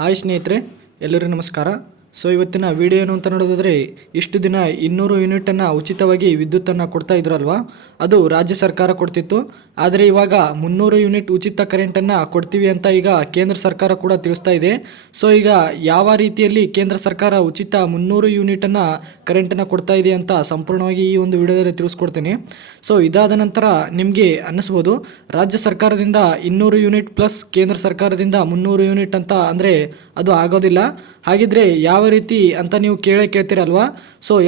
Hi ಸ್ನೇಹಿತರೆ, ಎಲ್ಲರಿಗೂ ನಮಸ್ಕಾರ. ಇವತ್ತಿನ ವಿಡಿಯೋ ಏನು ಅಂತ ನೋಡೋದಾದರೆ, ಇಷ್ಟು ದಿನ 200 ಯೂನಿಟನ್ನು ಉಚಿತವಾಗಿ ವಿದ್ಯುತ್ತನ್ನು ಕೊಡ್ತಾ ಇದ್ರಲ್ವಾ, ಅದು ರಾಜ್ಯ ಸರ್ಕಾರ ಕೊಡ್ತಿತ್ತು. ಆದರೆ ಇವಾಗ 300 ಯೂನಿಟ್ ಉಚಿತ ಕರೆಂಟನ್ನು ಕೊಡ್ತೀವಿ ಅಂತ ಈಗ ಕೇಂದ್ರ ಸರ್ಕಾರ ಕೂಡ ತಿಳಿಸ್ತಾ ಇದೆ. ಈಗ ಯಾವ ರೀತಿಯಲ್ಲಿ ಕೇಂದ್ರ ಸರ್ಕಾರ ಉಚಿತ 300 ಯೂನಿಟನ್ನು ಕರೆಂಟನ್ನು ಕೊಡ್ತಾ ಇದೆ ಅಂತ ಸಂಪೂರ್ಣವಾಗಿ ಈ ಒಂದು ವಿಡಿಯೋದಲ್ಲಿ ತಿಳಿಸ್ಕೊಡ್ತೀನಿ. ಇದಾದ ನಂತರ ನಿಮಗೆ ಅನ್ನಿಸ್ಬೋದು, ರಾಜ್ಯ ಸರ್ಕಾರದಿಂದ 200 ಯೂನಿಟ್ ಪ್ಲಸ್ ಕೇಂದ್ರ ಸರ್ಕಾರದಿಂದ 300 ಯೂನಿಟ್ ಅಂತ ಅಂದರೆ ಅದು ಆಗೋದಿಲ್ಲ. ಹಾಗಿದ್ರೆ ಯಾವ ರೀತಿ ಅಂತ ನೀವು ಕೇಳ್ತೀರಲ್ವಾ.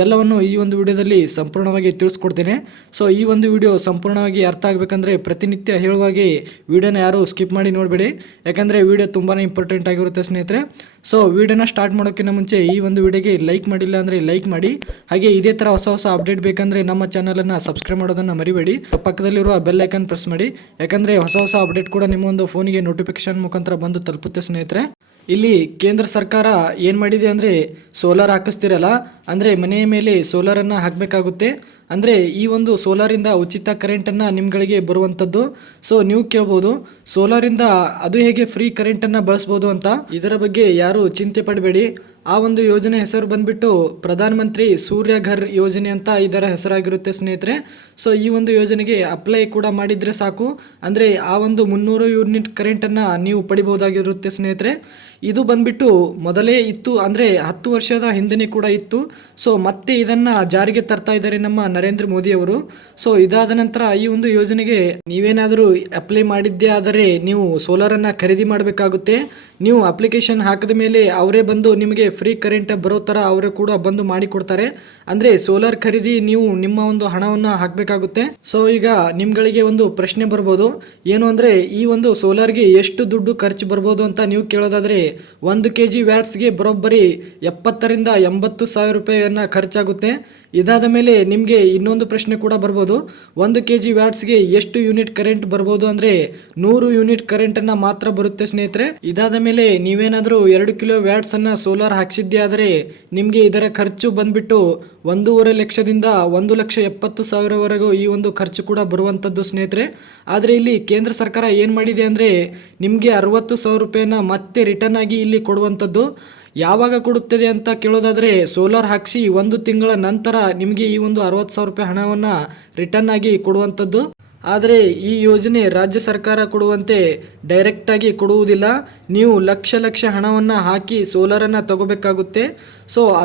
ಎಲ್ಲವನ್ನು ಈ ಒಂದು ವಿಡಿಯೋದಲ್ಲಿ ಸಂಪೂರ್ಣವಾಗಿ ತಿಳಿಸ್ಕೊಡ್ತೇನೆ. ಈ ಒಂದು ವಿಡಿಯೋ ಸಂಪೂರ್ಣವಾಗಿ ಅರ್ಥ ಆಗಬೇಕಂದ್ರೆ ಪ್ರತಿನಿತ್ಯ ಹೇಳುವಾಗೆ ವಿಡಿಯೋನ ಯಾರು ಸ್ಕಿಪ್ ಮಾಡಿ ನೋಡಬೇಡಿ, ಯಾಕಂದರೆ ವಿಡಿಯೋ ತುಂಬಾ ಇಂಪಾರ್ಟೆಂಟ್ ಆಗಿರುತ್ತೆ ಸ್ನೇಹಿತರೆ. ವಿಡಿಯೋನ ಸ್ಟಾರ್ಟ್ ಮಾಡೋಕ್ಕಿಂತ ಮುಂಚೆ ಈ ಒಂದು ವಿಡಿಯೋಗೆ ಲೈಕ್ ಮಾಡಿಲ್ಲ ಅಂದರೆ ಲೈಕ್ ಮಾಡಿ. ಹಾಗೆ ಇದೇ ಥರ ಹೊಸ ಅಪ್ಡೇಟ್ ಬೇಕಂದರೆ ನಮ್ಮ ಚಾನಲನ್ನು ಸಬ್ಸ್ಕ್ರೈಬ್ ಮಾಡೋದನ್ನು ಮರಿಬೇಡಿ. ಪಕ್ಕದಲ್ಲಿರುವ ಬೆಲ್ ಐಕನ್ ಪ್ರೆಸ್ ಮಾಡಿ, ಯಾಕಂದರೆ ಹೊಸ ಅಪ್ಡೇಟ್ ಕೂಡ ನಿಮ್ಮ ಒಂದು ಫೋನಿಗೆ ನೋಟಿಫಿಕೇಶನ್ ಮುಖಾಂತರ ಬಂದು ತಲುಪುತ್ತೆ ಸ್ನೇಹಿತರೆ. ಇಲ್ಲಿ ಕೇಂದ್ರ ಸರ್ಕಾರ ಏನು ಮಾಡಿದೆ ಅಂದರೆ, ಸೋಲಾರ್ ಹಾಕಿಸ್ತಿರಲ್ಲ ಅಂದರೆ ಮನೆಯ ಮೇಲೆ ಸೋಲಾರನ್ನು ಹಾಕಬೇಕಾಗುತ್ತೆ. ಅಂದರೆ ಈ ಒಂದು ಸೋಲಾರಿಂದ ಉಚಿತ ಕರೆಂಟನ್ನು ನಿಮ್ಗಳಿಗೆ ಬರುವಂಥದ್ದು. ನೀವು ಕೇಳ್ಬೋದು, ಸೋಲಾರಿಂದ ಅದು ಹೇಗೆ ಫ್ರೀ ಕರೆಂಟನ್ನು ಬಳಸ್ಬೋದು ಅಂತ. ಇದರ ಬಗ್ಗೆ ಯಾರು ಚಿಂತೆ ಪಡಬೇಡಿ. ಆ ಒಂದು ಯೋಜನೆ ಹೆಸರು ಬಂದ್ಬಿಟ್ಟು ಪ್ರಧಾನ ಮಂತ್ರಿ ಸೂರ್ಯ ಘರ್ ಯೋಜನೆ ಅಂತ ಇದರ ಹೆಸರಾಗಿರುತ್ತೆ ಸ್ನೇಹಿತರೆ. ಈ ಒಂದು ಯೋಜನೆಗೆ ಅಪ್ಲೈ ಕೂಡ ಮಾಡಿದರೆ ಸಾಕು, ಅಂದರೆ ಆ ಒಂದು 300 ಯೂನಿಟ್ ಕರೆಂಟನ್ನು ನೀವು ಪಡಿಬೋದಾಗಿರುತ್ತೆ ಸ್ನೇಹಿತರೆ. ಇದು ಬಂದ್ಬಿಟ್ಟು ಮೊದಲೇ ಇತ್ತು, ಅಂದರೆ 10 ವರ್ಷದ ಹಿಂದೆ ಕೂಡ ಇತ್ತು. ಮತ್ತೆ ಇದನ್ನು ಜಾರಿಗೆ ತರ್ತಾ ಇದ್ದಾರೆ ನಮ್ಮ ನರೇಂದ್ರ ಮೋದಿ ಅವರು. ಇದಾದ ನಂತರ ಈ ಒಂದು ಯೋಜನೆಗೆ ನೀವೇನಾದರೂ ಅಪ್ಲೈ ಮಾಡಿದ್ದೇ ಆದರೆ ನೀವು ಸೋಲಾರನ್ನು ಖರೀದಿ ಮಾಡಬೇಕಾಗುತ್ತೆ. ನೀವು ಅಪ್ಲಿಕೇಶನ್ ಹಾಕಿದ ಮೇಲೆ ಅವರೇ ಬಂದು ನಿಮಗೆ ಫ್ರೀ ಕರೆಂಟ್ ಬರೋ ಥರ ಅವರೇ ಕೂಡ ಬಂದು ಮಾಡಿಕೊಡ್ತಾರೆ. ಅಂದರೆ ಸೋಲಾರ್ ಖರೀದಿ ನೀವು ನಿಮ್ಮ ಒಂದು ಹಣವನ್ನು ಹಾಕಬೇಕಾಗುತ್ತೆ. ಈಗ ನಿಮ್ಗಳಿಗೆ ಒಂದು ಪ್ರಶ್ನೆ ಬರ್ಬೋದು, ಏನು ಅಂದರೆ ಈ ಒಂದು ಸೋಲಾರ್ಗೆ ಎಷ್ಟು ದುಡ್ಡು ಖರ್ಚು ಬರ್ಬೋದು ಅಂತ ನೀವು ಕೇಳೋದಾದರೆ, 1 kg ವ್ಯಾಟ್ಸ್ಗೆ ಬರೋಬ್ಬರಿ 70,000 ರಿಂದ 80,000 ರೂಪಾಯಿಯನ್ನು ಖರ್ಚಾಗುತ್ತೆ. ಇದಾದ ಮೇಲೆ ನಿಮಗೆ ಇನ್ನೊಂದು ಪ್ರಶ್ನೆ ಕೂಡ ಬರ್ಬೋದು, 1 kg ವ್ಯಾಟ್ಸ್ಗೆ ಎಷ್ಟು ಯೂನಿಟ್ ಕರೆಂಟ್ ಬರ್ಬೋದು ಅಂದರೆ 100 ಯೂನಿಟ್ ಕರೆಂಟನ್ನು ಮಾತ್ರ ಬರುತ್ತೆ ಸ್ನೇಹಿತರೆ. ಇದಾದ ಮೇಲೆ ನೀವೇನಾದರೂ 2 ಕಿಲೋ ವ್ಯಾಟ್ಸನ್ನು ಸೋಲಾರ್ ಹಾಕ್ಸಿದ್ದೆ ಆದರೆ ನಿಮಗೆ ಇದರ ಖರ್ಚು ಬಂದ್ಬಿಟ್ಟು 1.5 ಲಕ್ಷದಿಂದ 1,70,000ವರೆಗೂ ಈ ಒಂದು ಖರ್ಚು ಕೂಡ ಬರುವಂಥದ್ದು ಸ್ನೇಹಿತರೆ. ಆದರೆ ಇಲ್ಲಿ ಕೇಂದ್ರ ಸರ್ಕಾರ ಏನು ಮಾಡಿದೆ ಅಂದರೆ, ನಿಮಗೆ 60,000 ರೂಪಾಯಿನ ಮತ್ತೆ ರಿಟರ್ನ್ ಆಗಿ ಇಲ್ಲಿ ಕೊಡುವಂಥದ್ದು. ಯಾವಾಗ ಕೊಡುತ್ತದೆ ಅಂತ ಕೇಳೋದಾದರೆ, ಸೋಲಾರ್ ಹಾಕಿಸಿ 1 ತಿಂಗಳ ನಂತರ ನಿಮಗೆ ಈ ಒಂದು 60,000 ರೂಪಾಯಿ ಹಣವನ್ನು ರಿಟರ್ನ್ ಆಗಿ ಕೊಡುವಂಥದ್ದು. ಆದರೆ ಈ ಯೋಜನೆ ರಾಜ್ಯ ಸರ್ಕಾರ ಕೊಡುವಂತೆ ಡೈರೆಕ್ಟಾಗಿ ಕೊಡುವುದಿಲ್ಲ. ನೀವು ಲಕ್ಷ ಹಣವನ್ನು ಹಾಕಿ ಸೋಲಾರನ್ನು ತಗೋಬೇಕಾಗುತ್ತೆ.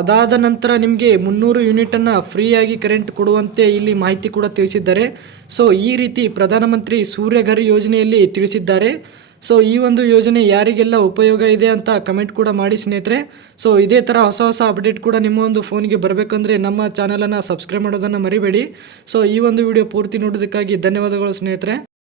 ಅದಾದ ನಂತರ ನಿಮಗೆ 300 ಯೂನಿಟನ್ನು ಫ್ರೀಯಾಗಿ ಕರೆಂಟ್ ಕೊಡುವಂತೆ ಇಲ್ಲಿ ಮಾಹಿತಿ ಕೂಡ ತಿಳಿಸಿದ್ದಾರೆ. ಈ ರೀತಿ ಪ್ರಧಾನಮಂತ್ರಿ ಸೂರ್ಯಘರ್ ಯೋಜನೆಯಲ್ಲಿ ತಿಳಿಸಿದ್ದಾರೆ. ಈ ಒಂದು ಯೋಜನೆ ಯಾರಿಗೆಲ್ಲ ಉಪಯೋಗ ಇದೆ ಅಂತ ಕಮೆಂಟ್ ಕೂಡ ಮಾಡಿ ಸ್ನೇಹಿತರೆ. ಇದೇ ಥರ ಹೊಸ ಅಪ್ಡೇಟ್ ಕೂಡ ನಿಮ್ಮ ಒಂದು ಫೋನ್ಗೆ ಬರಬೇಕಂದ್ರೆ ನಮ್ಮ ಚಾನಲನ್ನು ಸಬ್ಸ್ಕ್ರೈಬ್ ಮಾಡೋದನ್ನು ಮರಿಬೇಡಿ. ಈ ಒಂದು ವಿಡಿಯೋ ಪೂರ್ತಿ ನೋಡೋದಕ್ಕಾಗಿ ಧನ್ಯವಾದಗಳು ಸ್ನೇಹಿತರೆ.